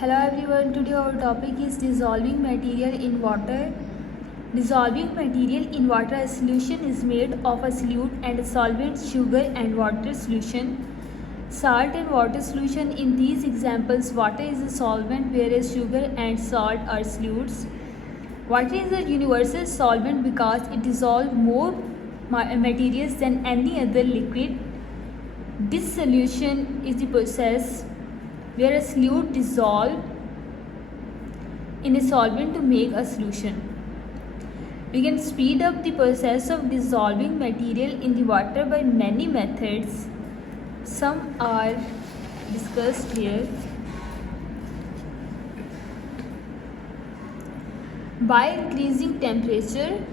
Hello everyone, today our topic is dissolving material in water. Dissolving material in water, a solution is made of a solute and a solvent, sugar and water solution. Salt and water solution. In these examples, water is a solvent whereas sugar and salt are solutes. Water is a universal solvent because it dissolves more materials than any other liquid. Dissolution is the process where a solute dissolves in a solvent to make a solution. We can speed up the process of dissolving material in the water by many methods. Some are discussed here. By increasing temperature,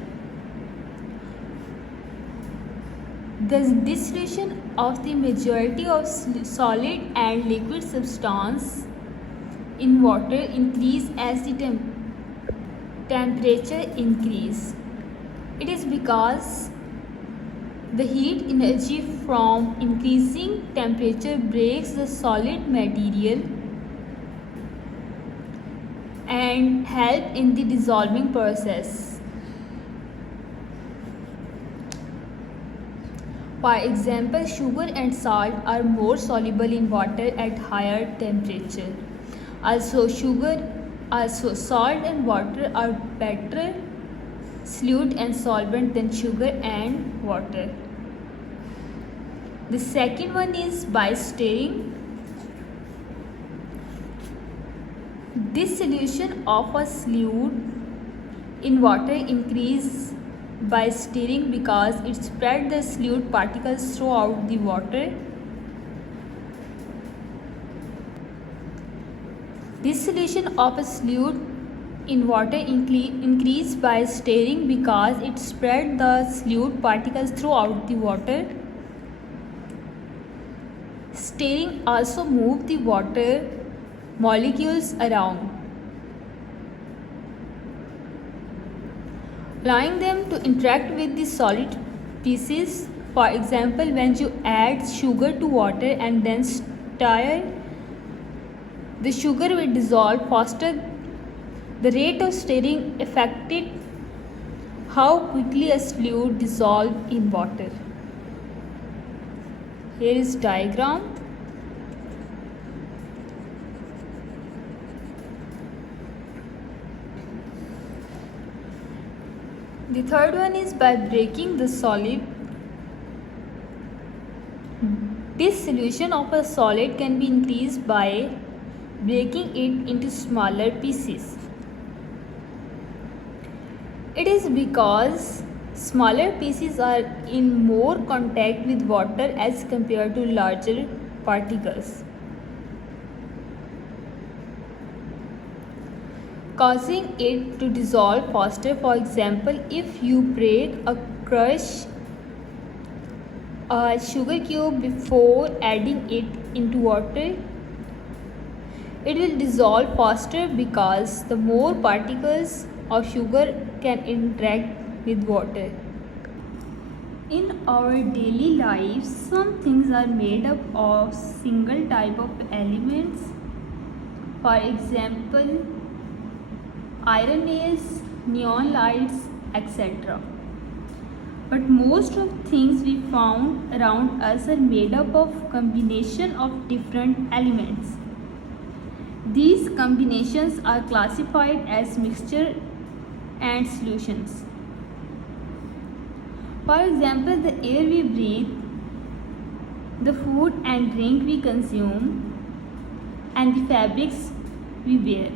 the dissolution of the majority of solid and liquid substance in water increase as the temperature increase. It is because the heat energy from increasing temperature breaks the solid material and help in the dissolving process. For example, sugar and salt are more soluble in water at higher temperature. Also, salt and water are better solute and solvent than sugar and water. The second one is by stirring. Dissolution of a solute in water increase by stirring because it spreads the solute particles throughout the water. Dissolution of a solute in water increase by stirring because it spreads the solute particles throughout the water. Stirring also moves the water molecules around, allowing them to interact with the solid pieces. For example, when you add sugar to water and then stir, the sugar will dissolve faster. The rate of stirring affected how quickly a solute dissolves in water. Here is diagram. The third one is by breaking the solid. Dissolution of a solid can be increased by breaking it into smaller pieces. It is because smaller pieces are in more contact with water as compared to larger particles, causing it to dissolve faster. For example, if you break a crush a sugar cube before adding it into water, it will dissolve faster because the more particles of sugar can interact with water. In our daily lives, some things are made up of single type of elements. For example, iron nails, neon lights, etc. But most of things we found around us are made up of combination of different elements. These combinations are classified as mixture and solutions. For example, the air we breathe, the food and drink we consume, and the fabrics we wear,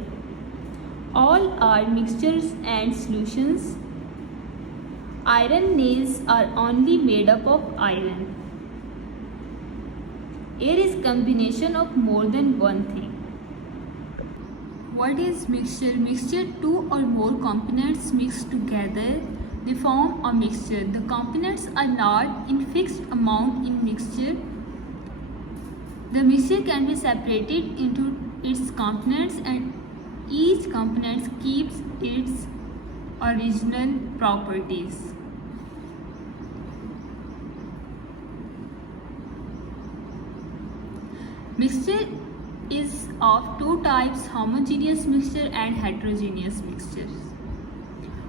all are mixtures and solutions. Iron nails are only made up of iron. Air is combination of more than one thing. What is mixture? Mixture, two or more components mixed together, they form a mixture. The components are not in fixed amount in mixture. The mixture can be separated into its components and each component keeps its original properties. Mixture is of two types, homogeneous mixture and heterogeneous mixtures.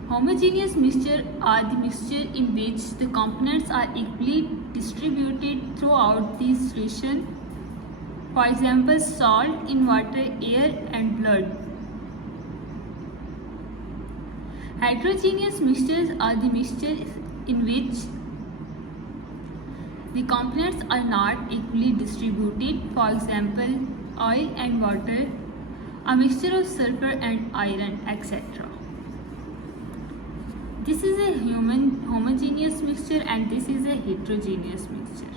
Homogeneous mixture are the mixture in which the components are equally distributed throughout the solution. For example, salt in water, air and blood. Heterogeneous mixtures are the mixtures in which the components are not equally distributed. For example, oil and water, a mixture of sulfur and iron, etc. This is a homogeneous mixture and this is a heterogeneous mixture.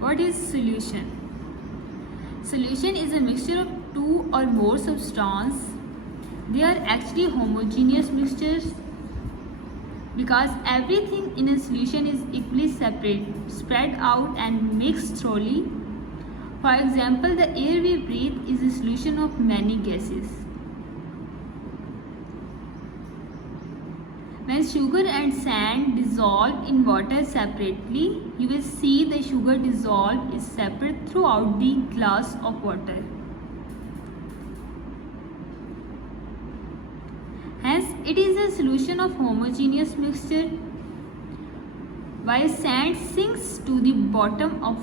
What is solution? Solution is a mixture of two or more substances. They are actually homogeneous mixtures because everything in a solution is equally spread out and mixed thoroughly. For example, the air we breathe is a solution of many gases. When sugar and sand dissolve in water separately, you will see the sugar dissolved is separate throughout the glass of water. Hence, it is a solution of homogeneous mixture, while sand sinks to the bottom of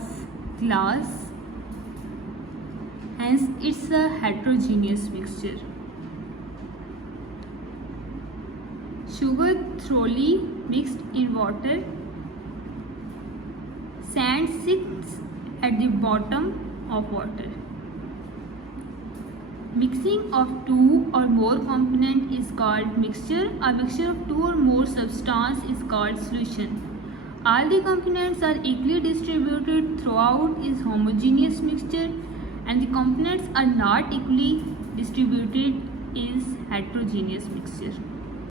glass. Hence, it's a heterogeneous mixture. Sugar thoroughly mixed in water. Sand sits at the bottom of water. Mixing of two or more components is called mixture. A mixture of two or more substances is called solution. All the components are equally distributed throughout is homogeneous mixture, and the components are not equally distributed is heterogeneous mixture.